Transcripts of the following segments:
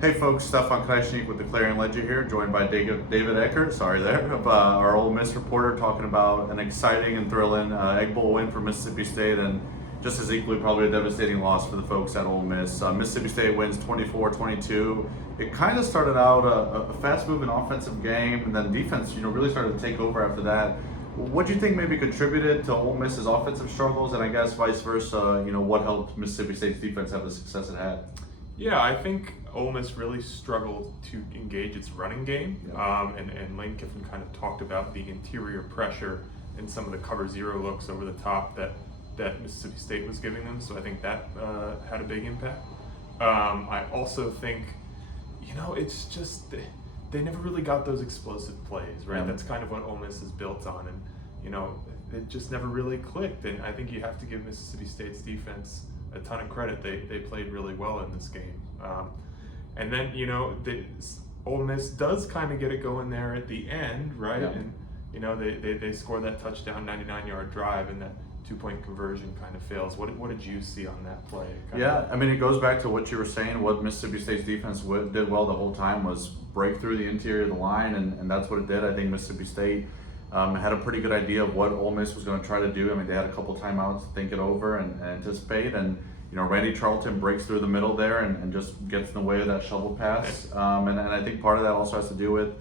Hey folks, Stefan Kreisnik with the Clarion-Ledger here, joined by David Eckert, of our Ole Miss reporter, talking about an exciting and thrilling Egg Bowl win for Mississippi State, and just as equally probably a devastating loss for the folks at Ole Miss. Mississippi State wins 24-22. It kind of started out a fast-moving offensive game, and then defense, really started to take over after that. What do you think maybe contributed to Ole Miss's offensive struggles, and I guess vice versa? What helped Mississippi State's defense have the success it had? Yeah, I think Ole Miss really struggled to engage its running game, and Lane Kiffin kind of talked about the interior pressure and some of the cover zero looks over the top that Mississippi State was giving them. So I think that had a big impact. I also think, it's just they never really got those explosive plays, right? Yeah. That's kind of what Ole Miss is built on, and it just never really clicked. And I think you have to give Mississippi State's defense a ton of credit. They played really well in this game. And then, Ole Miss does kind of get it going there at the end, right? Yeah. And, they score that touchdown 99-yard drive, and that 2-point conversion kind of fails. What did you see on that play? It goes back to what you were saying. What Mississippi State's defense did well the whole time was break through the interior of the line, and that's what it did. I think Mississippi State had a pretty good idea of what Ole Miss was going to try to do. They had a couple timeouts to think it over and anticipate, and Randy Charlton breaks through the middle there and just gets in the way of that shovel pass. And I think part of that also has to do with,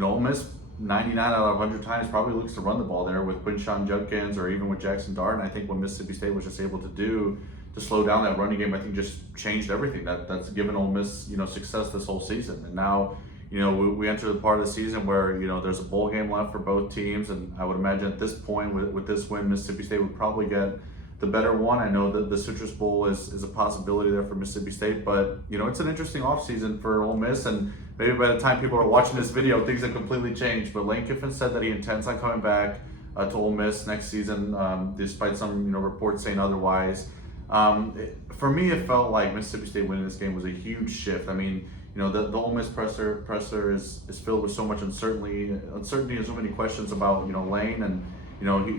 Ole Miss 99 out of 100 times probably looks to run the ball there with Quinshon Judkins or even with Jackson Dart. And I think what Mississippi State was just able to do to slow down that running game, I think just changed everything. That's given Ole Miss, success this whole season. And now, we enter the part of the season where, there's a bowl game left for both teams. And I would imagine at this point with this win, Mississippi State would probably get the better one. I know that the Citrus Bowl is a possibility there for Mississippi State, but it's an interesting offseason for Ole Miss, and maybe by the time people are watching this video, things have completely changed. But Lane Kiffin said that he intends on coming back to Ole Miss next season, despite some reports saying otherwise. For me, it felt like Mississippi State winning this game was a huge shift. The Ole Miss presser is filled with so much uncertainty and so many questions about Lane, and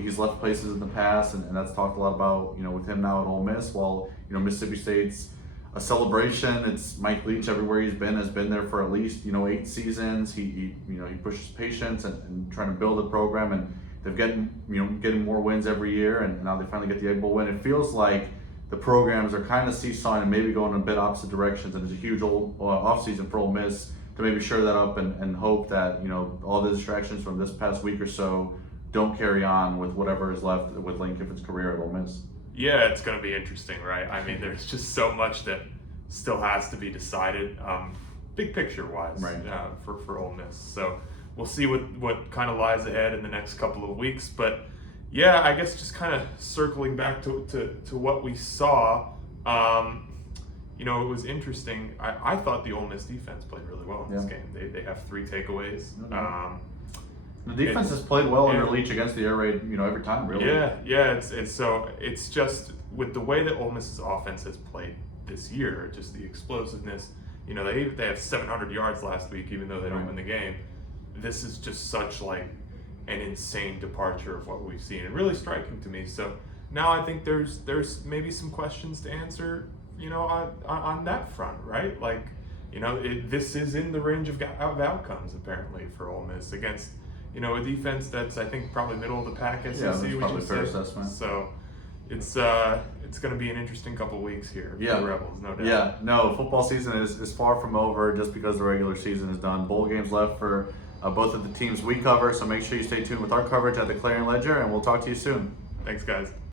he's left places in the past, and that's talked a lot about, with him now at Ole Miss. While, Mississippi State's a celebration. It's Mike Leach everywhere he's been, has been there for at least, 8 seasons. He pushes patience and trying to build a program, and they've getting more wins every year, and now they finally get the Egg Bowl win. It feels like the programs are kind of seesawing and maybe going in a bit opposite directions, and it's a huge offseason for Ole Miss to maybe shore that up and hope that, all the distractions from this past week or so don't carry on with whatever is left with Lane Kiffin's career at Ole Miss. Yeah, it's going to be interesting, right? There's just so much that still has to be decided, big picture wise, right. For Ole Miss. So we'll see what kind of lies ahead in the next couple of weeks. But yeah, I guess just kind of circling back to what we saw, it was interesting. I thought the Ole Miss defense played really well in this game. They have 3 takeaways. Mm-hmm. The defense has played well under Leach against the air raid, every time, really. Yeah. It's just with the way that Ole Miss's offense has played this year, just the explosiveness. They have 700 yards last week, even though they don't win the game. This is just such like an insane departure of what we've seen, and really striking to me. So now I think there's maybe some questions to answer, on that front, right? Like, this is in the range of outcomes apparently for Ole Miss against. A defense that's, I think, probably middle of the pack SEC. Yeah, that's probably a fair assessment. So it's going to be an interesting couple weeks here for the Rebels, no doubt. Yeah, no, football season is far from over just because the regular season is done. Bowl games left for both of the teams we cover, so make sure you stay tuned with our coverage at the Clarion-Ledger, and we'll talk to you soon. Thanks, guys.